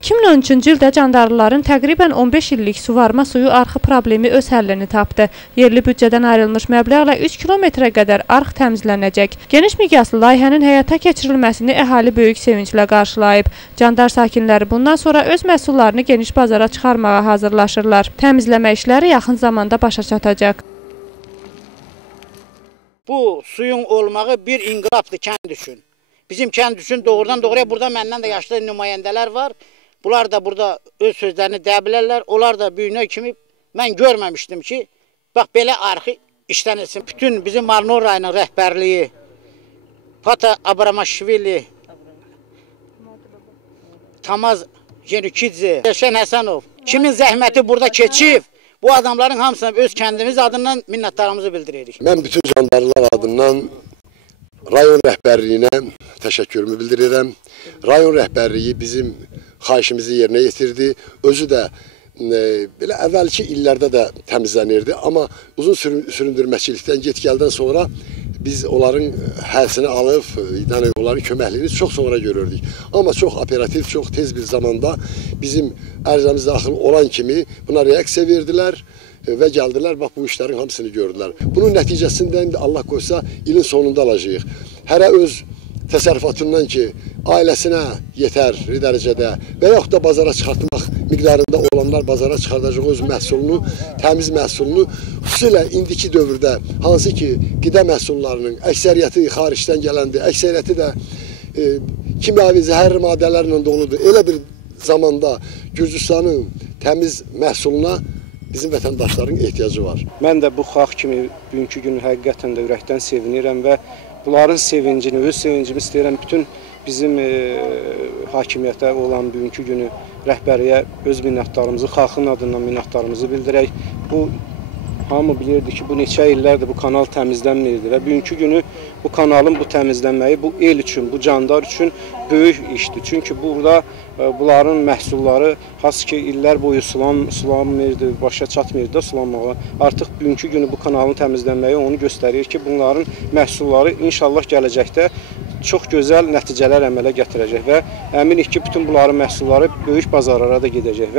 2013-cü ildə Candarlıların təqribən 15 illik suvarma suyu arxı problemi öz həllini tapdı. Yerli büdcədən ayrılmış məbləğlə 3 kilometrə qədər arx təmizlənəcək. Geniş miqyaslı layihənin həyata keçirilməsini əhali böyük sevinclə qarşılayıb. Candar sakinləri bundan sonra öz məhsullarını geniş bazara çıxarmağa hazırlaşırlar. Təmizləmə işləri yaxın zamanda başa çatacaq. Bu suyun olmağı bir inqilabdır kənd üçün. Bizim kənd üçün doğrudan doğruya burada məndən də yaşlı nümayəndələr var. Bunlar da burada öz sözlərini deyə bilərlər. Onlar da büyünə kimi mən görməmişdim ki, bax belə arxı işlənilsin. Bütün bizim Marnor rayonun rəhbərliyi, Pata Abramaşvili, Tamaz Yenikidze, Şən Həsənov, kimin zəhməti burada keçib, bu adamların hamısına öz kəndimiz adından minnətdarımızı bildiririk. Mən bütün jandarlar adından rayon rəhbərliyinə təşəkkürümü bildirirəm. Rayon rəhbərliyi bizim xahişimizi yerinə yetirdi. Özü də e, belə əvvəlki illərdə də təmizlənirdi, amma uzun süründürməçilikdən get-gəldən sonra biz onların həlsini alıb, yəni onların köməkliyini çox sonra görürdük. Amma çox operativ, çox tez bir zamanda bizim ərzəmiz daxil olan kimi buna reaksiya verdilər və gəldilər, bax bu işlərin hamısını gördülər. Bunun nəticəsində indi Allah qoysa ilin sonunda alacağıq. Hərə öz təsərrüfatından ki, ailəsinə yetər dərəcədə və yaxud da bazara çıxartmaq miqdarında olanlar bazara çıxardacaq öz məhsulunu, təmiz məhsulunu, xüsusilə indiki dövrdə hansı ki, qida məhsullarının əksəriyyəti xaricdən gələndir, əksəriyyəti də e, kimyavi zəhərli maddələrlə doludur. Elə bir zamanda Gürcüstanın təmiz məhsuluna bizim vətəndaşların ehtiyacı var. Mən də bu xalq kimi bugünkü gün həqiqətən də ürəkdən sevinirəm və bunların sevincini, öz sevincimi istəyirəm bütün bizim e, hakimiyyətə olan bugünkü günü rəhbəriyə öz minnətdarımızı, xalqın adından minnətdarımızı bildirək. Bu hamı bilirdi ki, bu neçə illərdir bu kanal təmizlənmirdi və bugünkü günü bu kanalın bu təmizlənməyi bu el üçün, bu candar üçün böyük işdir. Çünki burada e, bunların məhsulları has ki illər boyu sulan, sulanmırdı, başa çatmırdı da sulanmağa. Artıq bugünkü günü bu kanalın təmizlənməyi onu göstərir ki, bunların məhsulları inşallah gələcəkdə çox gözəl nəticələr əmələ gətirəcək və əminik ki, bütün bunların məhsulları böyük bazarlara da gedəcək.